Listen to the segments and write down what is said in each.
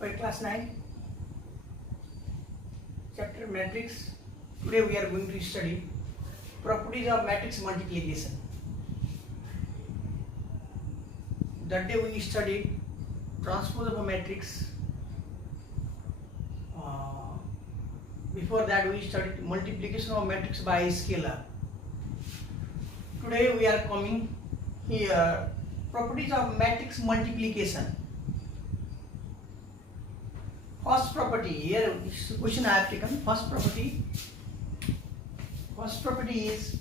by class 9 chapter matrix. Today we are going to study properties of matrix multiplication. That day we studied transpose of a matrix. Before that we studied multiplication of a matrix by a scalar. Today we are coming here properties of matrix multiplication. First property, here this question I have taken. First property is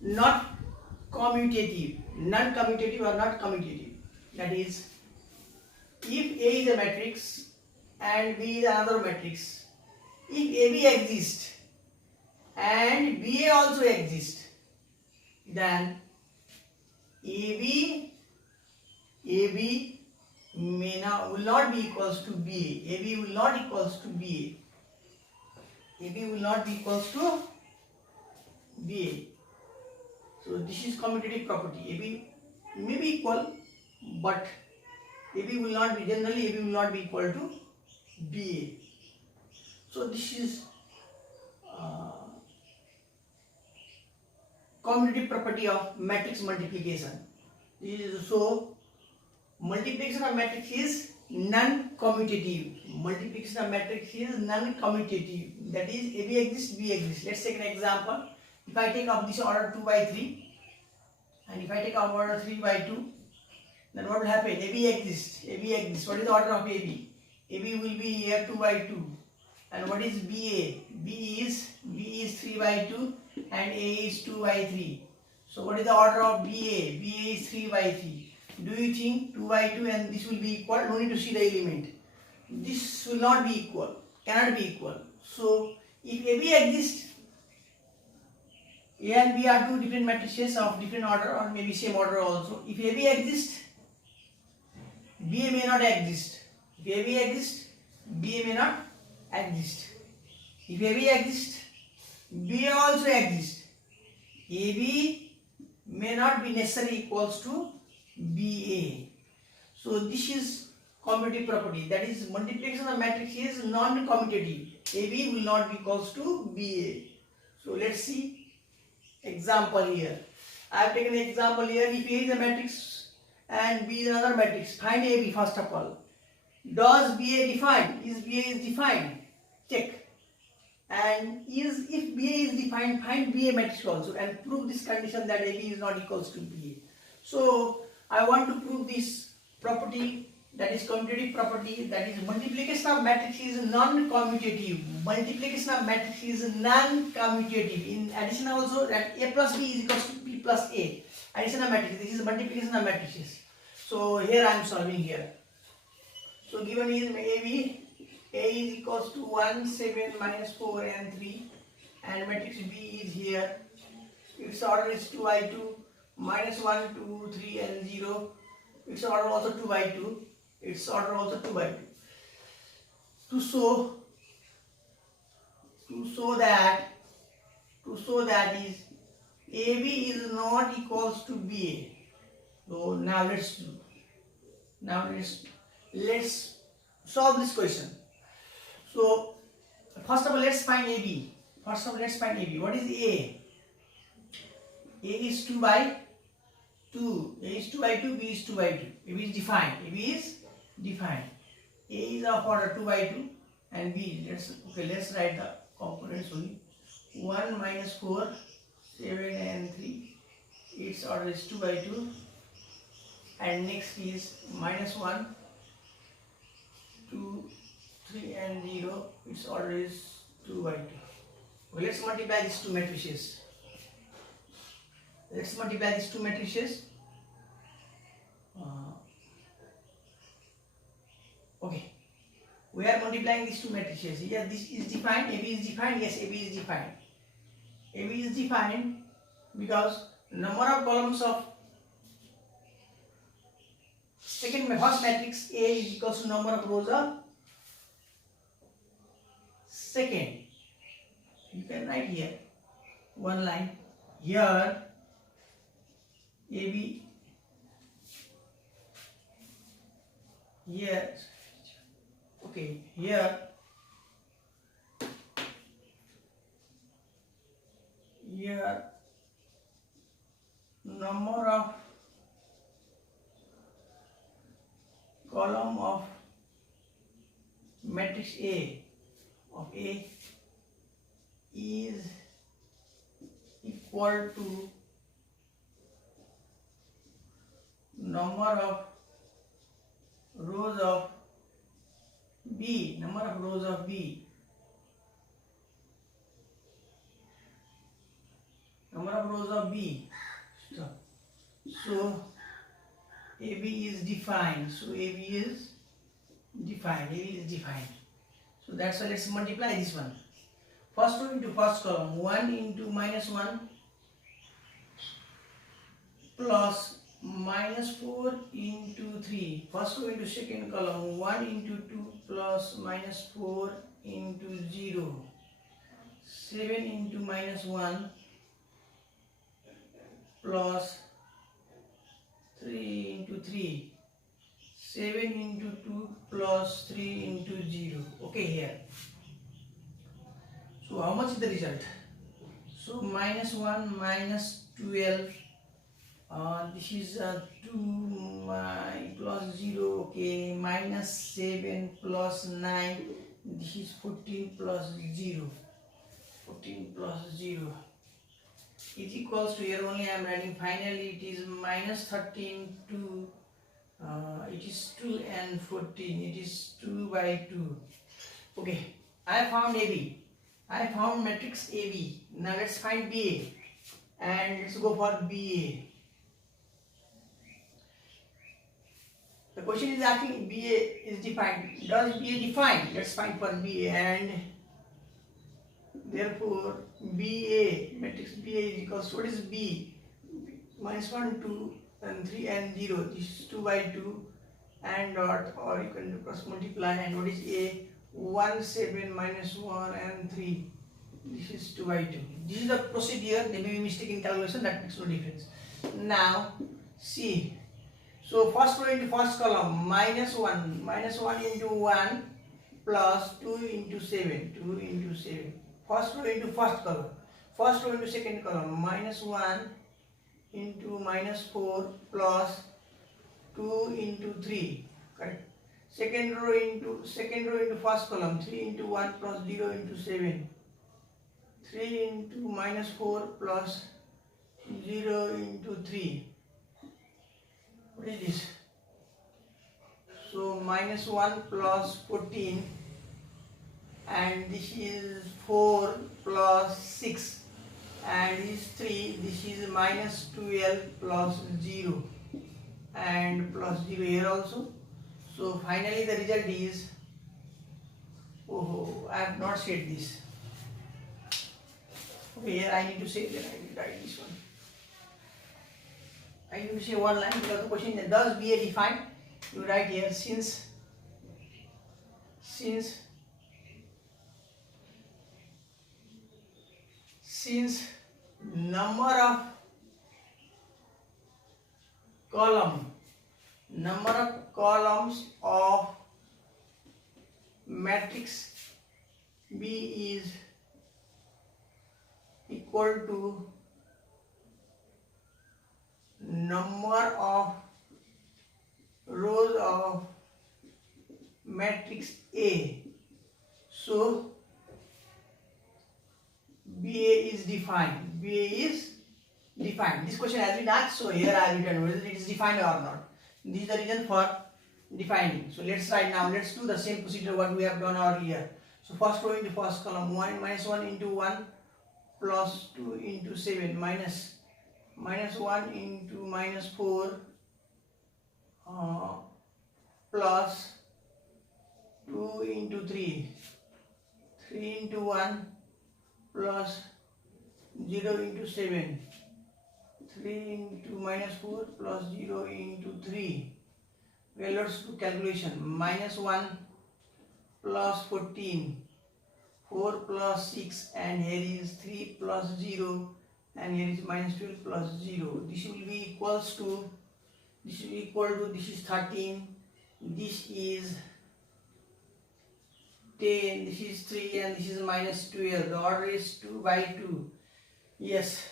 not commutative, non-commutative or not commutative. That is, if A is a matrix and B is another matrix, if AB exists and BA also exists, then AB will not be equals to BA. AB will not equals to BA. AB will not be equals to BA. So this is commutative property. AB may be equal, but AB will not be, generally AB will not be equal to BA. So this is commutative property of matrix multiplication. This is so multiplication of matrix is non-commutative. Multiplication of matrix is non-commutative. That is, AB exists, B exists. Let's take an example. If I take up this order 2 by 3 and if I take up order 3 by 2, then what will happen? AB exists. AB exists. What is the order of AB? AB will be here 2 by 2. And what is BA? B is 3 by 2 and A is 2 by 3. So what is the order of BA? BA is 3 by 3. Do you think 2 by 2 and this will be equal? No need to see the element. This will not be equal. Cannot be equal. So if AB exists, A and B are two different matrices of different order or maybe same order also. If AB exists, BA may not exist. If AB exists, BA may not exist. If AB exists, BA also exists. AB may not be necessarily equals to BA. So this is commutative property. That is, multiplication of matrix is non-commutative. AB will not be equals to BA. So let's see example here. I have taken an example here. If A is a matrix and B is another matrix, find AB first of all. Does BA define? Is BA is defined? Check. And if BA is defined, find BA matrix also and prove this condition that AB is not equals to BA. So I want to prove this property, that is commutative property, that is multiplication of matrix is non-commutative. Multiplication of matrix is non-commutative. In addition also, that A plus B is equals to B plus A. Addition of matrix, this is multiplication of matrices. So here I am solving here. So given is AB, A is equals to 1, 7, minus 4 and 3, and matrix B is here. Its order is 2 by 2, minus 1, 2, 3 and 0. Its order also 2 by 2. Its order also 2 by 2. To show that is AB is not equals to BA. So now let's solve this question. So first of all, let's find AB. What is A? A is 2 by 2. A is 2 by 2, B is 2 by 2. AB is defined. A is of order 2 by 2 and B. Let's write the components only. 1 minus 4, 7 and 3. Its order is 2 by 2. And next is minus 1, 2, 3 and 0. Its order is 2 by 2. Okay, let's multiply these two matrices. Okay, we are multiplying these two matrices. Here this is defined, AB is defined. Yes, AB is defined. AB is defined because number of columns of first matrix A is equals to number of rows of second. You can write here one line. Here AB here here number of column of matrix A is equal to number of rows of B. So AB is defined. So that's why let's multiply this one. First row into first column, 1 into minus 1 plus minus 4 into 3. First row into second column, 1 into 2 plus minus 4 into 0. 7 into minus 1 plus 3 into 3. 7 into 2 plus 3 into 0. Okay, here. So how much is the result? So minus 1 minus 12. This is 2 plus 0. Okay, minus 7 plus 9. This is 14 plus 0. 14 plus 0 is equals to, here only I am writing, finally it is minus 13 to it is 2 and 14, it is 2 by 2. Okay, I found AB, I found matrix AB. Now let's find BA, and let's go for BA. The question is asking BA is defined. Does BA define? Let's find for BA, and therefore BA, matrix BA is equals to, what is B? Minus 1, 2 and 3 and 0. This is 2 by 2 and dot, or you can cross multiply. And what is A? 1, 7 minus 1 and 3. This is 2 by 2. This is the procedure. There may be mistake in calculation, that makes no difference. Now see, so first row into first column, minus 1 into 1 plus 2 into 7, 2 into 7. First row into first column, first row into second column, minus 1 into minus 4 plus 2 into 3, correct? Second row into first column, 3 into 1 plus 0 into 7, 3 into minus 4 plus 0 into 3. What is this? So minus 1 plus 14, and this is 4 plus 6, and this is 3, this is minus 12 plus 0 and plus 0 here also. So finally the result is, oh, I have not said this. Okay, here I need to say, then I will write this one. I need to say one line, because the question is, does BA define? You write here, since number of columns of matrix B is equal to number of rows of matrix A. So BA is defined. This question has been asked, so here I have written whether it is defined or not. This is the reason for defining. So let's write now. Let's do the same procedure what we have done earlier. So first row into first column, 1 minus 1 into 1 plus 2 into 7 minus 1 into minus 4 plus 2 into 3 into 1 plus 0 into 7, 3 into minus 4 plus 0 into 3. Well, let's do calculation. Minus 1 plus 14, 4 plus 6, and here is 3 plus 0, and here is minus 12 plus 0. This will be equals to, this is 13, this is 10, this is 3 and this is minus 12. The order is 2 by 2. Yes.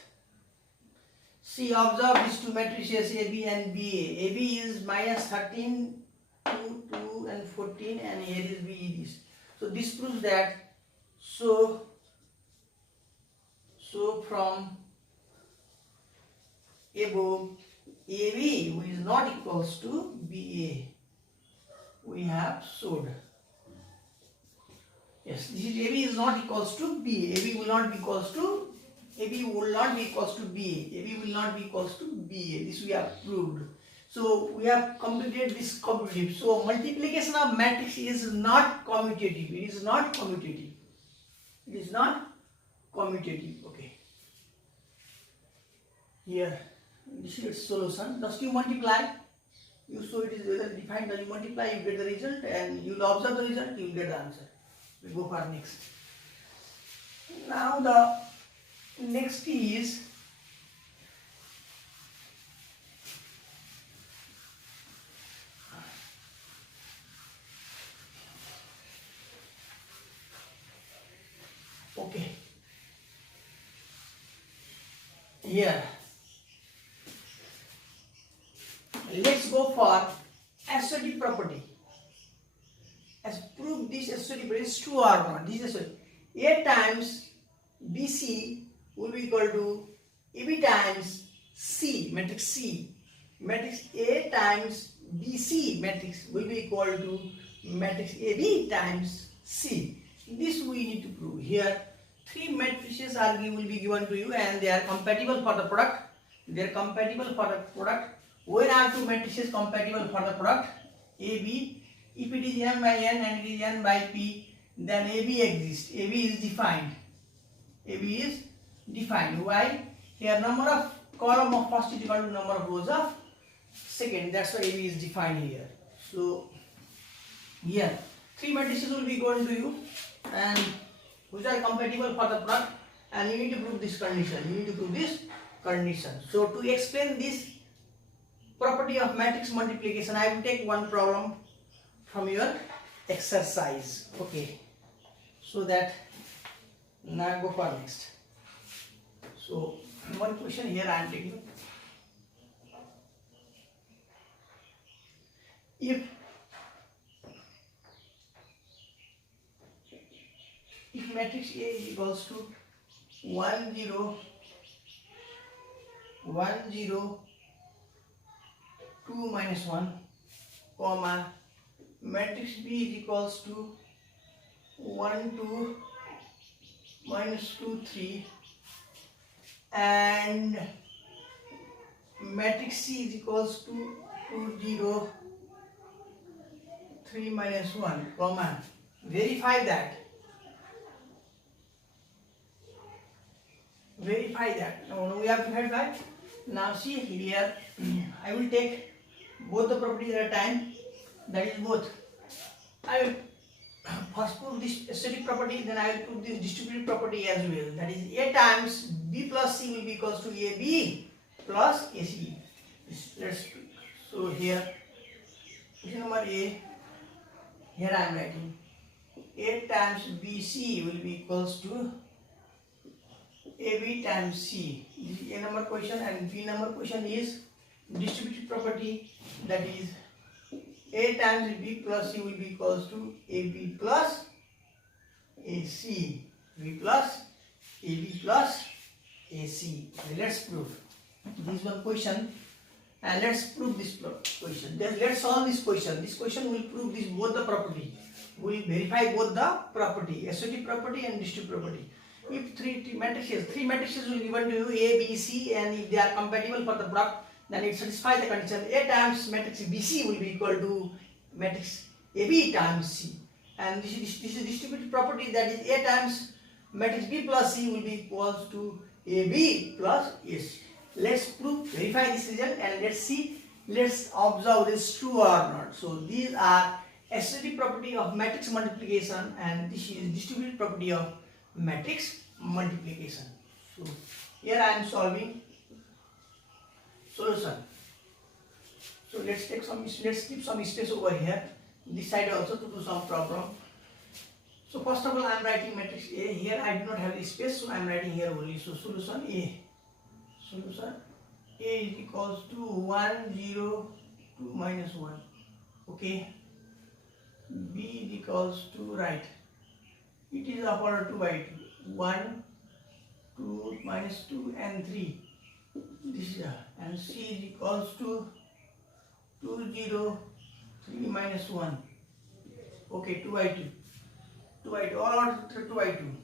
See, observe these two matrices AB and BA. AB is minus 13, 2, 2 and 14 and here is BE this. So this proves that so from above AB which is not equals to BA. We have showed. Yes, this is AB is not equals to BA. AB will not be equals to AB will not be equals to BA. AB will not be equals to BA. This we have proved. So we have completed this commutative. So multiplication of matrix is not commutative. It is not commutative. It is not commutative. Okay. Here, this is its solution. Just you multiply. You show it is whether defined, then you multiply, you get the result, and you will observe the result, you will get the answer. We go for next. Now the next is okay. Here, let's go for associative property. As prove this associative property is true or not. This is associative. A times BC will be equal to AB times C, matrix C. Matrix A times BC matrix will be equal to matrix AB times C. This we need to prove. Here, three matrices will be given to you and they are compatible for the product. They are compatible for the product. When are two matrices compatible for the product? AB, if it is n by n and it is n by p, then AB exists. AB is defined. AB is defined. Why? Here number of column of first is equal to number of rows of second. That's why AB is defined here. So here three matrices will be given to you and which are compatible for the product, and you need to prove this condition. You need to prove this condition. So to explain this property of matrix multiplication, I will take one problem from your exercise. Okay. So that now go for next. So one question here I am taking. If matrix A is equals to 1 0 1 0 2 minus 1 comma matrix B is equals to 1 2 minus 2 3 and matrix C is equals to 2 0 3 minus 1 comma verify that. Now we have to verify. Now see here, I will take both the properties at a time. That is both. I will first prove this aesthetic property, then I will prove this distributive property as well. That is A times B plus C will be equals to AB plus AC. So here, question number A. Here I am writing A times BC will be equals to AB times C. This is A number question, and B number question is distributive property, that is A times B plus C will be equals to AB plus AC. B plus AB plus AC. Okay, let's prove this one question and let's prove this question. Then let's solve this question. This question will prove this both the property. We will verify both the property, associative property and distributive property. If three matrices will be given to you A, B, C, and if they are compatible for the product, then it satisfies the condition A times matrix BC will be equal to matrix AB times C. And this is distributive property, that is A times matrix B plus C will be equals to AB plus AC. Let's verify this result and let's observe this true or not. So these are associative property of matrix multiplication and this is distributive property of matrix multiplication. So here I am solving solution. So let's keep some space over here. This side also to do some problem. So first of all, I am writing matrix A. Here I do not have the space, so I am writing here only. So solution A. Solution A is equals to 1, 0, 2 minus 1. Okay. B is equals to, right, it is of order 2 by 2. 1, 2 minus 2 and 3. This is and C is equals to 2, 0, 3 minus 1. Okay, 2 by 2. 2 by 2, all order 2 by 2.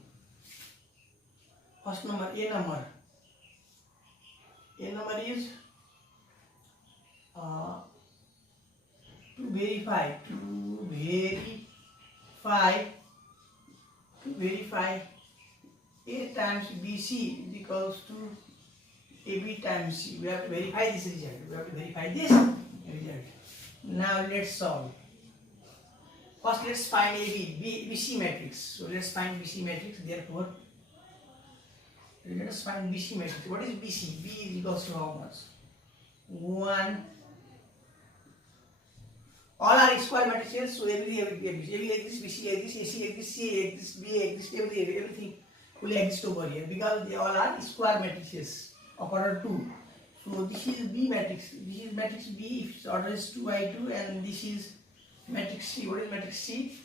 First number, A number. A number is to verify A times BC is equals to AB times C. We have to verify this result. We have to verify this result. Now let's solve. First, let's find BC matrix. So let's find BC matrix. Therefore, let us find BC matrix. What is BC? B is equals to how much? 1. All are square matrices, so everything exists. BC exists, AC exists, C exists, B exists, everything will exist over here because they all are square matrices of order 2. So this is B matrix. This is matrix B. Its order is 2 by 2, and this is matrix C. What is matrix C?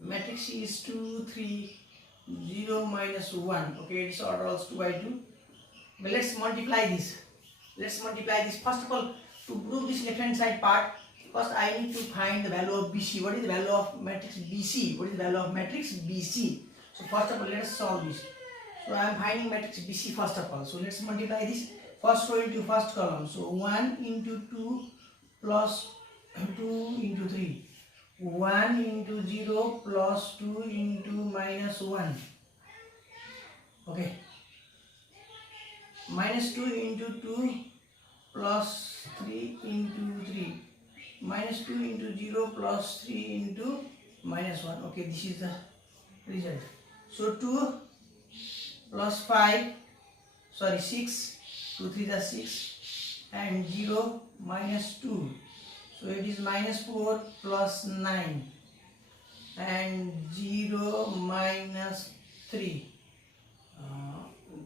Matrix C is 2, 3, 0 minus 1. Okay, this order also 2 by 2. But let's multiply this. Let's multiply this. First of all, to prove this left hand side part, first I need to find the value of BC. What is the value of matrix BC? What is the value of matrix BC? So first of all, let us solve this. So I am finding matrix BC first of all. So let's multiply this. First row into first column. So 1 into 2 plus 2 into 3. 1 into 0 plus 2 into minus 1. Okay. Minus 2 into 2 plus 3 into 3. Minus 2 into 0 plus 3 into minus 1. Okay, this is the result. So 2 plus 5, sorry 6, 2 3 is 6, and 0 minus 2. So it is minus 4 plus 9, and 0 minus 3.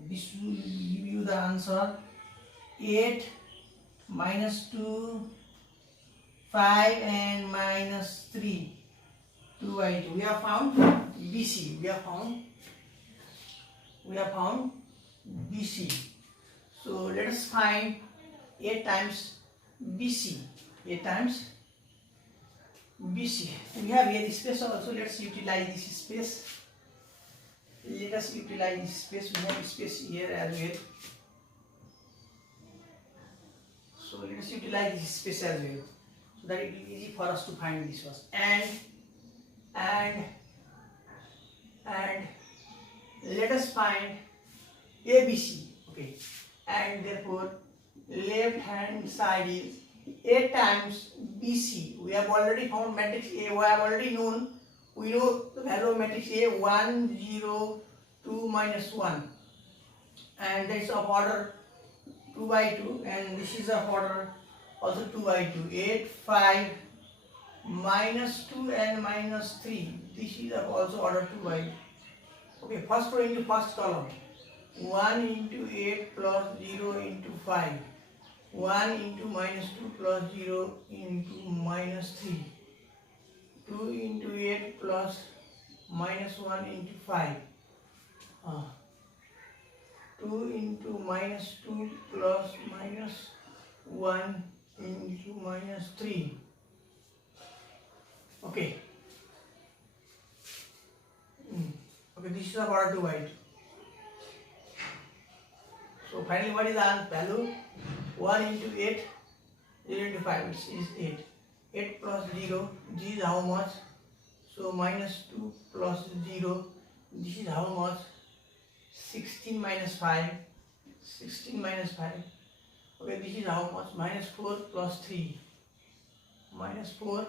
This will give you the answer 8 minus 2, 5 and minus 3, 2 by 2. We have found BC. We have found BC. So let us find A times BC. A times BC. We have here the space also. Let's utilize this space. Let us utilize this space. We have space here as well. So let us utilize this space as well, so that it will be easy for us to find this first. And let us find ABC. Okay. And therefore left hand side is A times BC. We have already found matrix A. We have already known. We know the value of matrix A 1, 0, 2 minus 1, and that is of order 2 by 2, and this is of order also 2 by 2. 8, 5, minus 2 and minus 3. This is of also order 2 by 2. Okay, first row into first column. 1 into 8 plus 0 into 5. 1 into minus 2 plus 0 into minus 3. 2 into 8 plus minus 1 into 5. 2 into minus 2 plus minus 1 into minus 3. Okay. Okay, this is of order 2 by 2. So finally, what is the value? 1 into 8, 0 into 5, it is 8. 8 plus 0, this is how much? So minus 2 plus 0, this is how much? 16 minus 5. 16 minus 5. Okay, this is how much? Minus 4 plus 3. Minus 4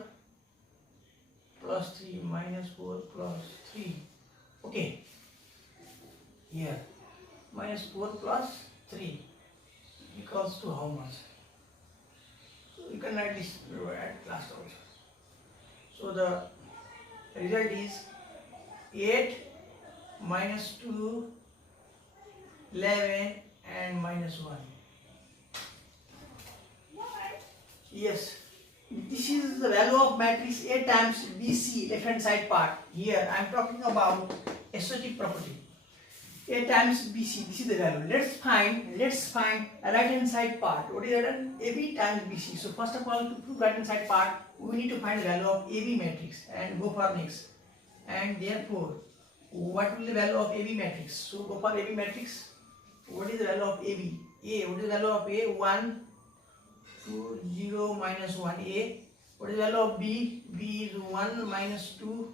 plus 3. Minus 4 plus 3. Okay. Here. Minus 4 plus 3 equals to how much? So you can write this at last also. So the result is 8 minus 2 11 and minus 1. Yes, this is the value of matrix A times BC, left hand side part. Here I am talking about associative property. A times BC, this is the value. Let's find a right hand side part. What is that? AB times BC. So first of all, to prove right hand side part, we need to find the value of AB matrix and go for next. And therefore, what will be the value of AB matrix? So go for AB matrix. What is the value of AB? A. What is the value of A? 1, 2, 0, minus 1. A. What is the value of B? B is 1, minus 2,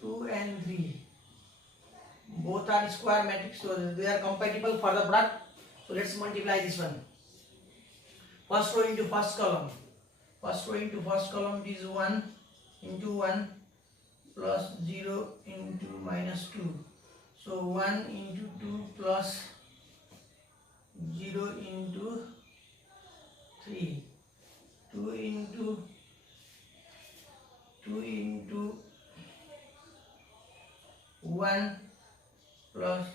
2 and 3. Both are square matrix, so they are compatible for the product. So let's multiply this one. First row into first column. First row into first column is 1 into 1 plus 0 into minus 2. So 1 into 2 plus 0 into 3. 2 into 1 plus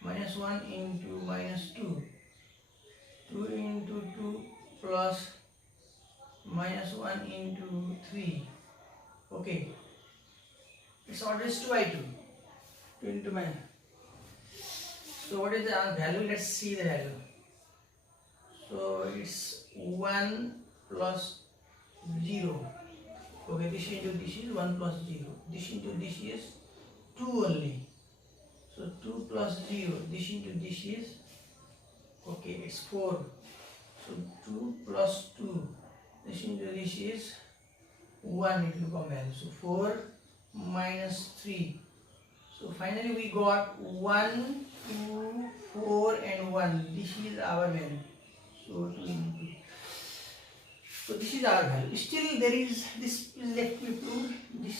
minus 1 into minus 2. 2 into 2 plus minus 1 into 3. Okay. It's always 2 by 2. 2 into minus. So what is the value? Let's see the value. So it's 1 plus 0. Okay, this into this is 1 plus 0. This into this is 2 only. So 2 plus 0. This into this is, okay, it's 4. So 2 plus 2. This into this is 1. It will come value. So 4 minus 3. So finally we got 1, 2, 4 and 1. This is our value. So 2 into. So this is our value. Still there is, this is left to be proved. This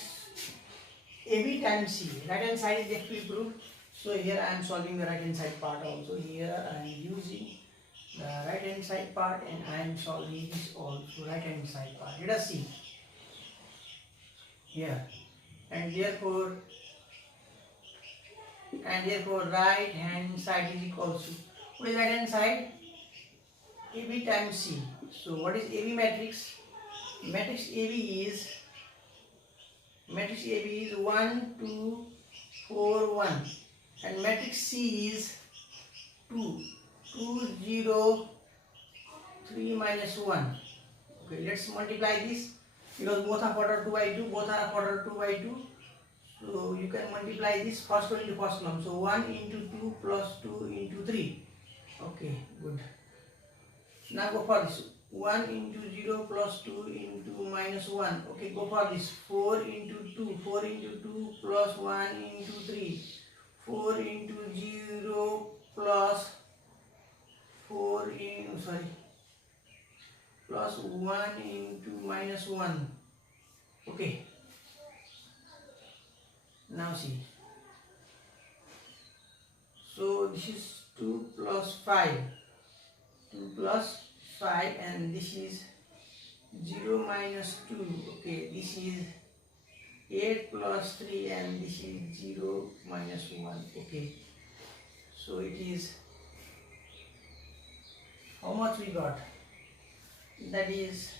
AB times C. Right hand side is left to be proved. So here I am solving the right hand side part also. Here I am using the right hand side part and I am solving this also, right hand side part. Let us see. Here. And therefore right hand side is equal to, what is right hand side? AB times C. So what is AB matrix? Matrix AB is 1, 2, 4, 1. And matrix C is 2, 2, 0, 3 minus 1. Okay, let's multiply this because both are order 2 by 2, both are order 2 by 2. So you can multiply this first one into first column. So 1 into 2 plus 2 into 3. Okay, good. Now go for this. 1 into 0 plus 2 into minus 1. Okay, go for this. 4 into 2. 4 into 2 plus 1 into 3. 4 into 0 plus 4 in, plus 1 into minus 1. Okay. Now see. So this is 2 plus 5. 2 plus 5 and this is 0 minus 2. Okay, this is 8 plus 3 and this is 0 minus 1. Okay, so it is, how much we got? That is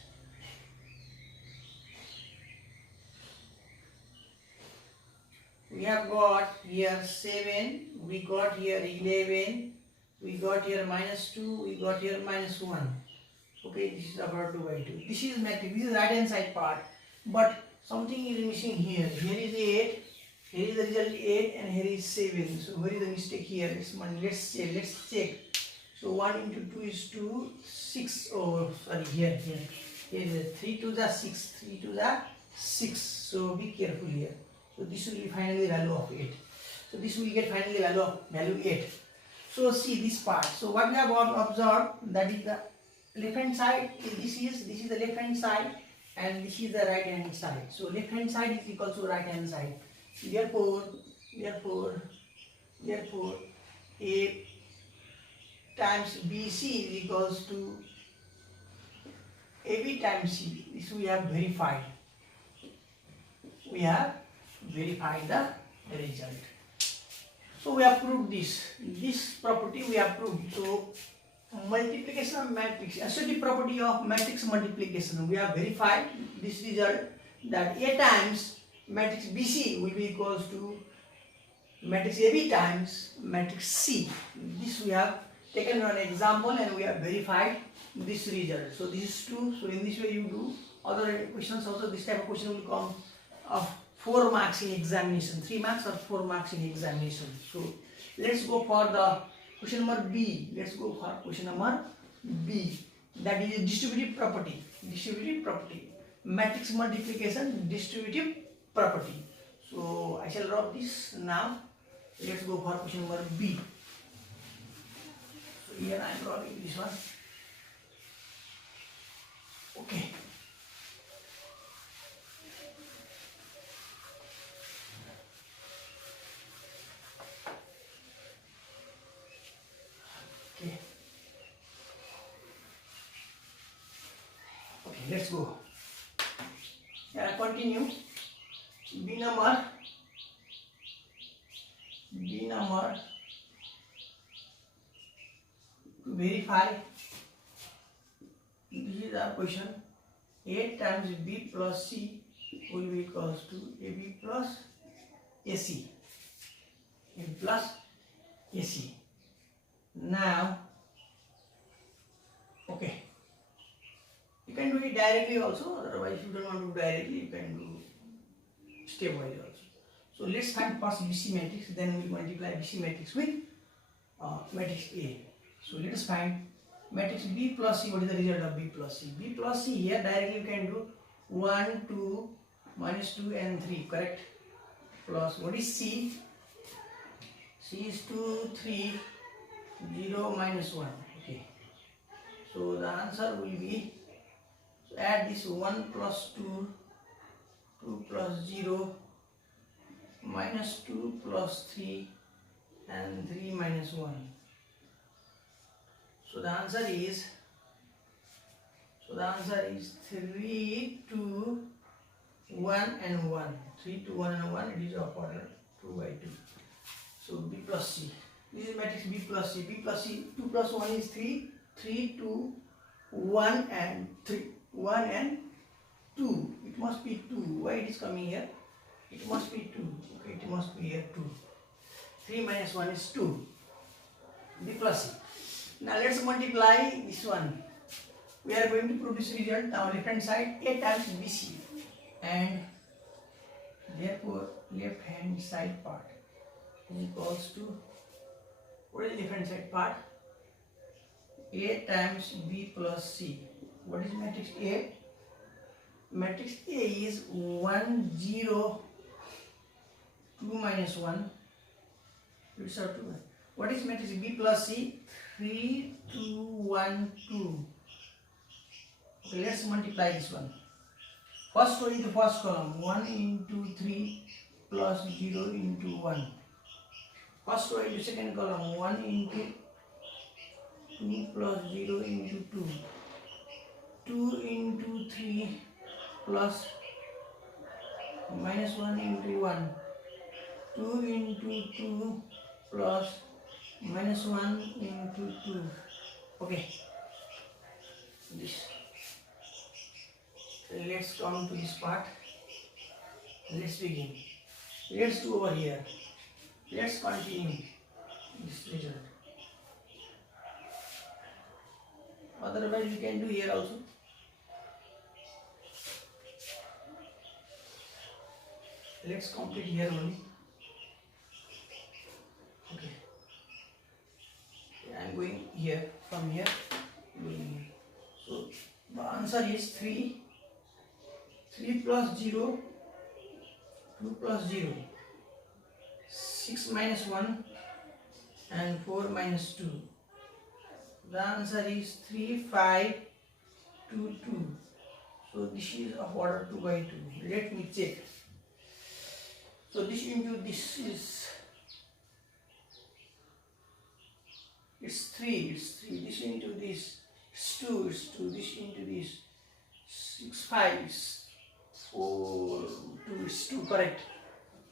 we have got here 7, we got here 11, we got here minus 2, we got here minus 1. Okay, this is about 2 by 2. This is matrix, this is right hand side part, but something is missing here. Here is 8, here is the result 8 and here is 7. So where is the mistake here? Let's check. So 1 into 2 is 2, 6, oh sorry, here is 3 to the 6, 3 to the 6. So be careful here. So this will be finally value of 8. So this will get finally value 8. So see this part. So what we have observed, that is the left hand side. This is the left hand side and this is the right hand side. So left hand side is equal to right hand side. Therefore A times BC is equals to AB times C. This we have verified. We have verified the result. So we have proved this property we have proved. So multiplication of matrix, associative property of matrix multiplication, we have verified this result, that A times matrix BC will be equals to matrix AB times matrix C. This we have taken an example and we have verified this result. So this is true. So in this way you do other questions also. This type of question will come of 4 marks in examination, 3 marks or 4 marks in examination. So let's go for the question number B. Let's go for question number B. That is distributive property. Distributive property. Matrix multiplication distributive property. So I shall drop this now. Let's go for question number B. So here I am drawing this one. Okay. Okay, let's go. Yeah, continue. B number to verify. This is our question. A times B plus C will be equals to AB plus AC. AB plus AC. Now, okay. You can do it directly also, otherwise if you don't want to do directly, you can do stepwise also. So let's find first BC matrix, then we multiply BC matrix with matrix A. So let us find matrix B plus C. What is the result of B plus C? B plus C here directly you can do 1, 2, minus 2 and 3, correct? Plus what is C? C is 2, 3, 0, minus 1. Okay. So the answer will be, so add this 1 plus 2, 2 plus 0, minus 2 plus 3 and 3 minus 1. So the answer is 3, 2, 1 and 1. 3, 2, 1 and 1, it is of order 2 by 2. So B plus C. This is matrix B plus C. B plus C, 2 plus 1 is 3. 3, 2, 1 and 3. 1 and 2. It must be 2. Why it is coming here? It must be 2. Okay, it must be here 2. 3 minus 1 is 2. B plus C. Now let's multiply this one. We are going to prove this result. Now left hand side A times BC, and therefore left hand side part is equals to, what is left hand side part? A times B plus C. What is matrix A? Matrix A is 1, 0, 2 minus 1. It's our 2. What is matrix B plus C? 3, 2, 1, 2. Okay, let's multiply this one. First row into first column. 1 into 3 plus 0 into 1. First row into second column. 1 into 2 plus 0 into 2. 2 into 3 plus minus 1 into 1. 2 into 2 plus minus 1 into 2. Okay. This. Let's come to this part. Let's begin. Let's do over here. Let's continue this result. Otherwise you can do here also. Let's complete here only. Okay. I am going here, from here. So the answer is 3 plus 0, 2 plus 0, 6 minus 1 and 4 minus 2. The answer is 3, 5, 2, 2. So this is of order 2 by 2. Let me check. So this into this is, it's 3, this into this, it's 2, this into this, 6, 5, 4, 2, it's 2, correct.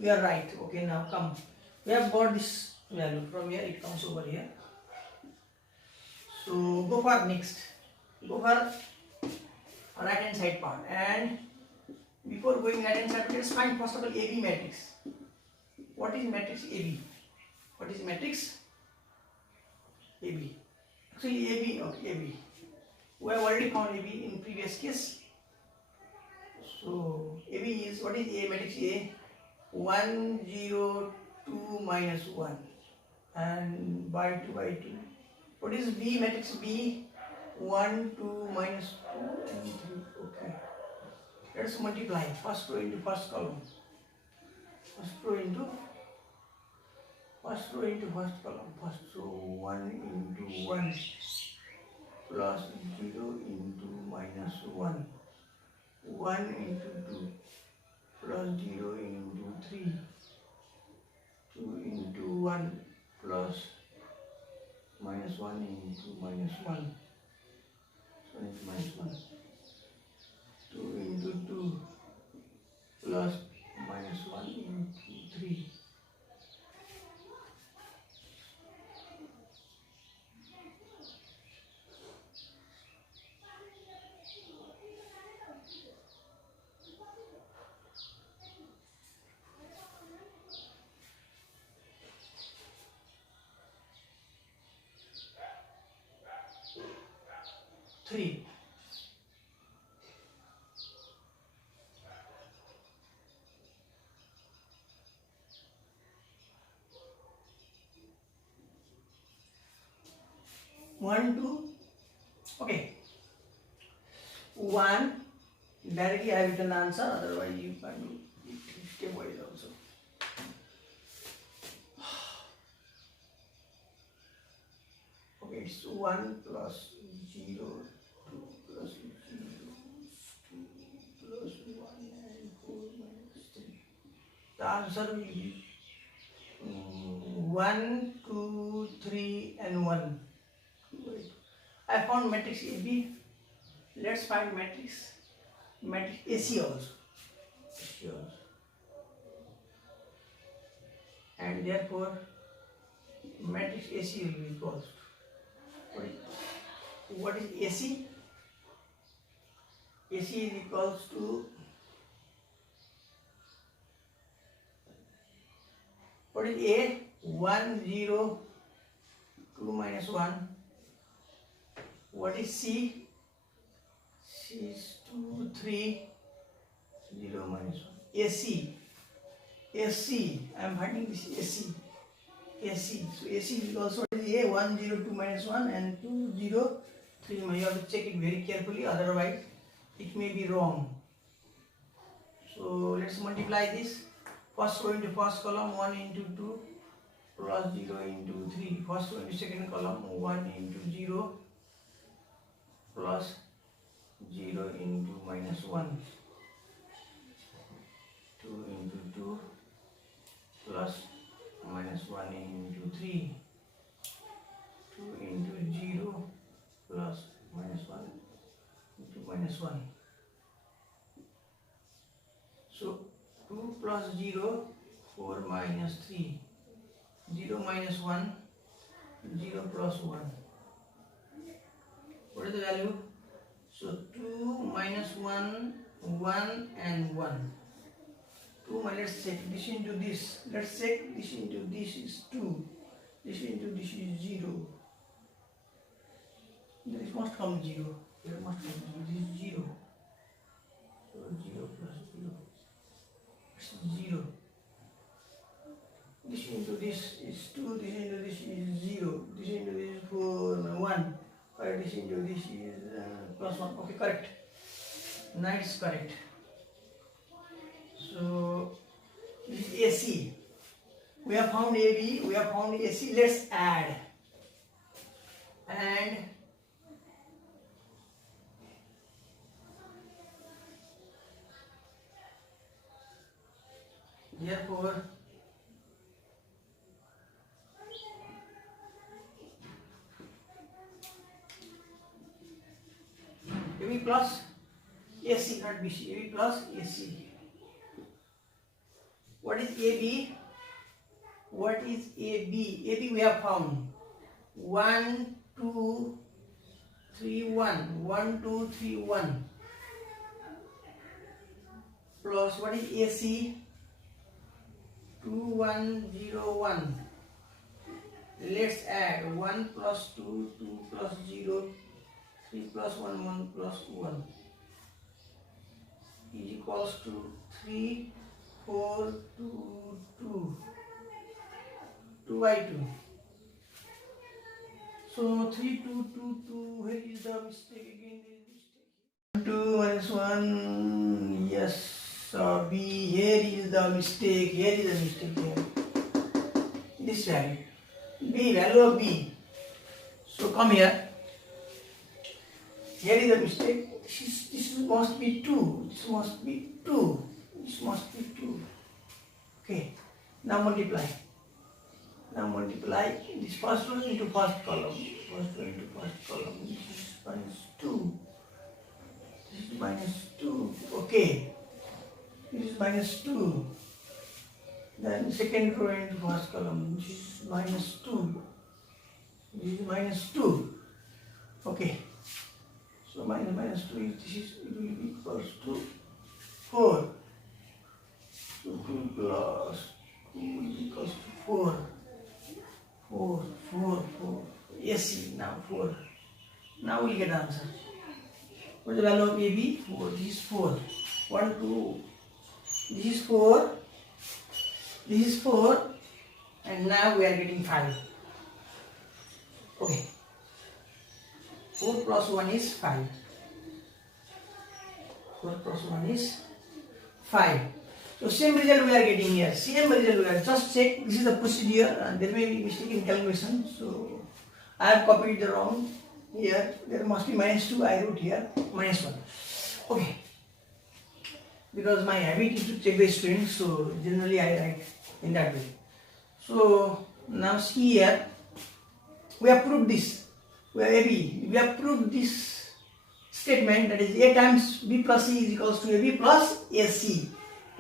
We are right. Okay, now come. We have got this value. From here it comes over here. So go for next. Go for right hand side part. And before going right hand side, let's find first of all AB matrix. What is matrix AB? What is matrix AB? Actually AB, okay, AB. We have already found AB in previous case. So AB is, what is A matrix A? 1, 0, 2, minus 1 and by 2 by 2. What is B matrix B? 1, 2, minus 2 and 3. Okay. Let's multiply first row into first column. First row into first column. First row 1 into 1 plus 0 into minus 1. 1 into 2 plus 0 into 3. 2 into 1 plus minus 1 into minus 1. So it's minus 1. 2 into 2 plus minus 1 into 3. Three. One, two. Okay. 1. Directly I have written the answer, otherwise you can do it stepwise also. Okay, it's 1 plus 0, 2 plus 0, 2 plus 1 and 4 minus 3. The answer will be 1, 2, 3 and 1. Wait. I found matrix AB. Let's find matrix AC also. And therefore matrix AC will be equals to, what is AC? AC is equals to, what is A? 1, 0, 2 minus 1. What is C? C is 2, 3, 0 minus 1. AC. I am finding this AC. So AC is also A, 1, 0, 2 minus 1 and 2, 0, 3. You have to check it very carefully, otherwise it may be wrong. So let's multiply this. First row into first column, 1 into 2 plus 0 into 3. First row into second column, 1 into 0 plus 0 into minus 1. 2 into 2 plus minus 1 into 3. 2 into 0 plus minus 1 into minus 1. So 2 plus 0, 4 minus 3. 0 minus 1, 0 plus 1. What is the value? So 2 minus 1, 1 and 1. 2 minus, let's check this into this. Let's check this into this is 2. This into this is 0. This must come 0. Here must come 0. This is 0. So 0 plus 0. It's 0. This into this is 2. This into this is 0. This into this is 4, 1. This into this is plus 1. Okay, correct. Nice, correct. So this is AC. We have found AB, we have found AC. Let's add. And therefore AB plus AC, not BC. AB plus AC. What is AB? What is AB? AB we have found 1, 2, 3, 1. 1, 2, 3, 1. Plus what is AC? 2, 1, 0, 1. Let's add 1 plus 2, 2 plus 0, 3 plus 1, 1 plus 1 is equals to 3, 4, 2, 2. 2 by 2. So 3, 2, 2, 2. Where is the mistake again? 2 minus 1. Yes, B. Here is the mistake. Here is the mistake. Here. This value. B, value of B. So come here. Here is the mistake. This must be 2. This must be 2. This must be 2. Okay. Now multiply. Now multiply this first one into first column. First one into first column. This is minus 2. This is minus 2. Okay. This is minus 2. Then second row into first column. This is minus 2. This is minus 2. Okay. So minus 2 is this is it will be equals to 4. So 2 plus 2 is equals to 4. 4. Yes, now 4. Now we'll get the answer. What is the value of AB? 4. This is 4. 1, 2. This is 4. This is 4. And now we are getting 5. Okay. 4 plus 1 is 5. 4 plus 1 is 5. So same result we are getting here. Same result we are. Just check. This is the procedure. There may be mistake in calculation. So I have copied the wrong here. There must be minus 2. I wrote here minus 1. Okay. Because my habit is to check the students. So generally I write in that way. So now see here. We have proved this. We have proved this statement, that is A times B plus C is equals to AB plus AC.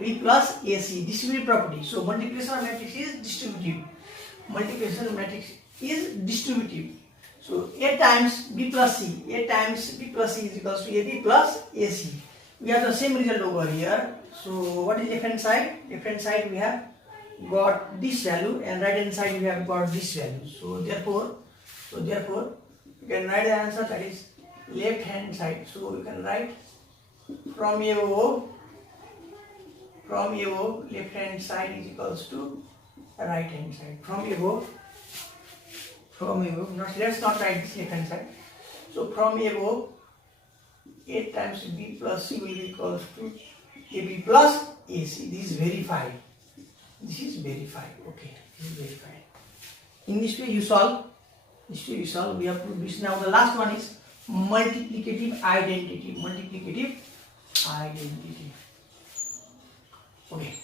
AB plus AC, distributive property. So multiplication matrix is distributive. Multiplication matrix is distributive. So A times B plus C. A times B plus C is equals to AB plus AC. We have the same result over here. So what is left hand side? Left hand side we have got this value and right hand side we have got this value. So therefore you can write the answer, that is left hand side. So you can write from above left hand side is equals to right hand side. From above let's not write this left hand side. So from above A times B plus C will be equals to AB plus AC. This is verified. Okay, this is verified. In this way you solve. We have proved this. Now the last one is multiplicative identity. Okay.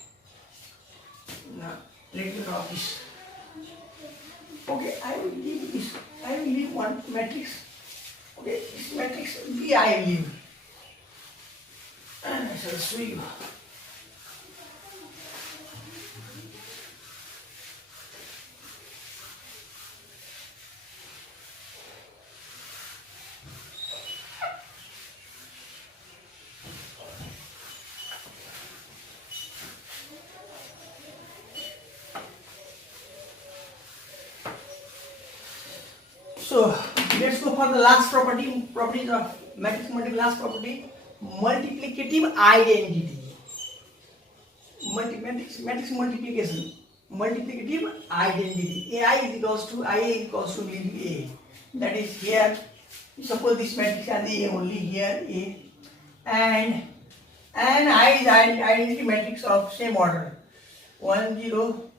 Now let me draw this. Okay, I will leave one matrix. Okay, this matrix B I will leave. And I shall show you. So let's go for the last properties of matrix last property, multiplicative identity. Matrix multiplication, multiplicative identity. AI is equals to IA is equals to A. That is here. Suppose this matrix has A only, here A, and I is identity matrix of same order, 1 0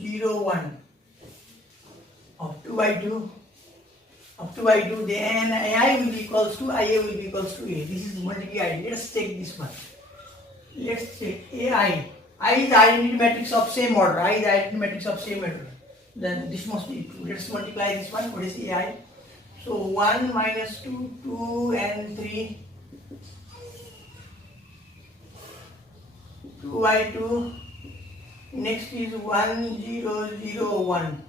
0 1 of 2 by 2. Up to by 2, then AI will be equals to IA will be equals to A. This is multiplicative identity. Let's take this one. Let's take AI. I is identity matrix of same order. I is identity matrix of same order. Then this must be 2. Let's multiply this one. What is AI? So 1 minus 2, 2 and 3. 2 by 2, next is 1 0 0 1.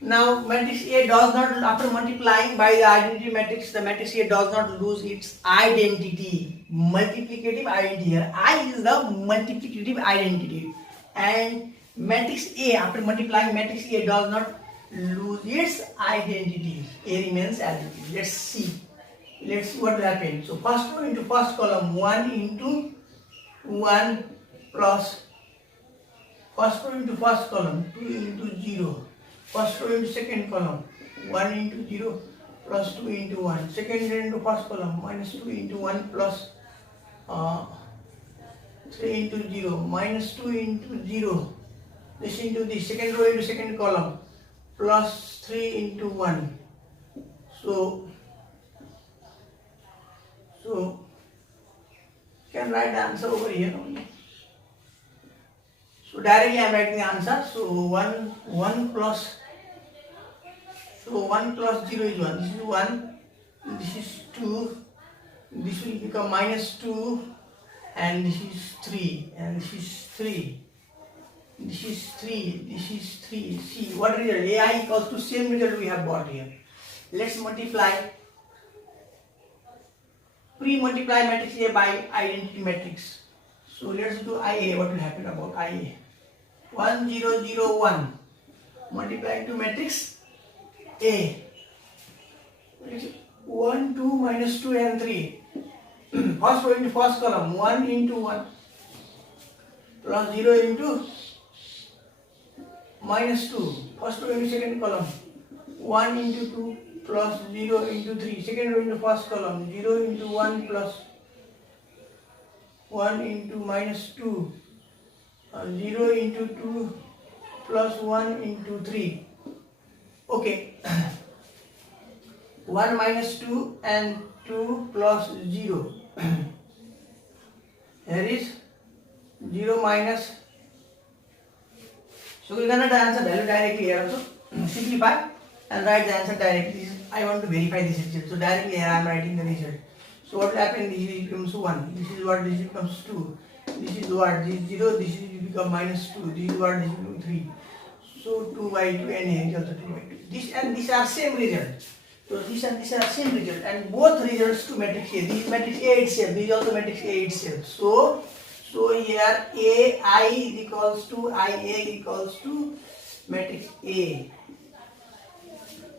Now matrix A does not, after multiplying by the identity matrix, the matrix A does not lose its identity, multiplicative identity. Here I is the multiplicative identity, and matrix A, after multiplying, matrix A does not lose its identity. A remains as it is. Let's see what will happen. So first row into first column, 1 into 1 plus first row into first column, 2 into 0. First row into second column, 1 into 0 plus 2 into 1. Second row into first column, minus 2 into 1 plus 3 into 0, minus 2 into 0. This into this. Second row into second column, plus 3 into 1. So you can write the answer over here only. So directly I am writing the answer. So 1 plus 0 is 1. This is 1. This is 2. This will become minus 2, and this is 3, and this is 3. This is 3. This is 3. See what result? AI equals to same result we have got here. Let's multiply. Pre-multiply matrix A by identity matrix. So let's do IA. What will happen about IA? 1 0 0 1 multiply to matrix A. 1 2 minus 2 and 3. First row into first column, 1 into 1 plus 0 into minus 2. First row into second column, 1 into 2 plus 0 into 3. Second row into first column, 0 into 1 plus 1 into minus 2. 0 into 2 plus 1 into 3. Okay. 1 minus 2 and 2 plus 0. Here is 0 minus. So we cannot answer value directly here also. Simplify and write the answer directly. I want to verify this result. So directly here I am writing the result. So what will happen? This becomes 1. This is what, this becomes 2. This is what, this is 0, this is become minus 2. This is what, this becomes 3. So 2 by 2 and here is also 2 by 2. This and this are same result. So this and this are same result, and both results to matrix A. This is matrix A itself. This is also matrix A itself. So here AI is equals to IA equals to matrix A.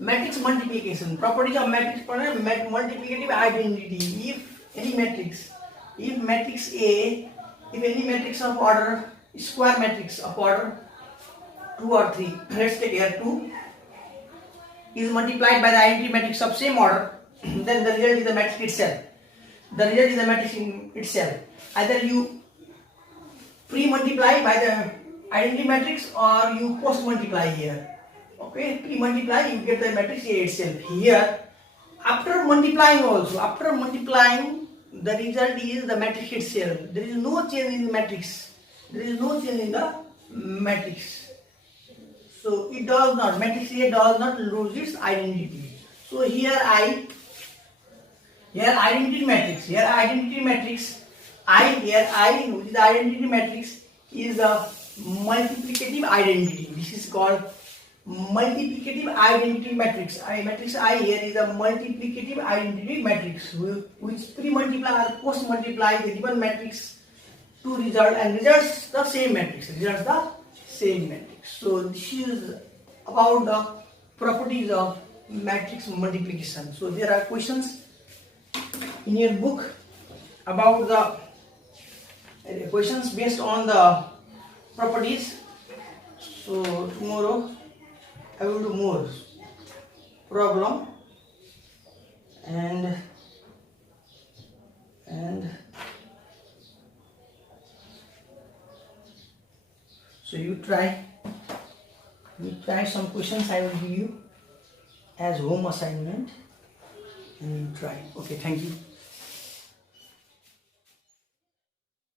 Matrix multiplication. Properties of matrix multiplicative identity. If any matrix A, if any matrix of order, square matrix of order 2 or 3, let's take here 2, is multiplied by the identity matrix of same order, then the result is the matrix itself. The result is the matrix in itself. Either you pre-multiply by the identity matrix or you post-multiply here. Okay, pre-multiply, you get the matrix A itself. Here, after multiplying also, the result is the matrix itself. There is no change in the matrix. There is no change in the matrix. So it does not, matrix A does not lose its identity. So here identity matrix, I, which is the identity matrix, is a multiplicative identity. This is called multiplicative identity matrix. Matrix I here is a multiplicative identity matrix, which pre-multiply or post-multiply the given matrix to result, and results the same matrix. So this is about the properties of matrix multiplication. So there are questions in your book about the questions based on the properties. So tomorrow I will do more problem and so you try some questions I will give you as home assignment and you try. Okay, thank you.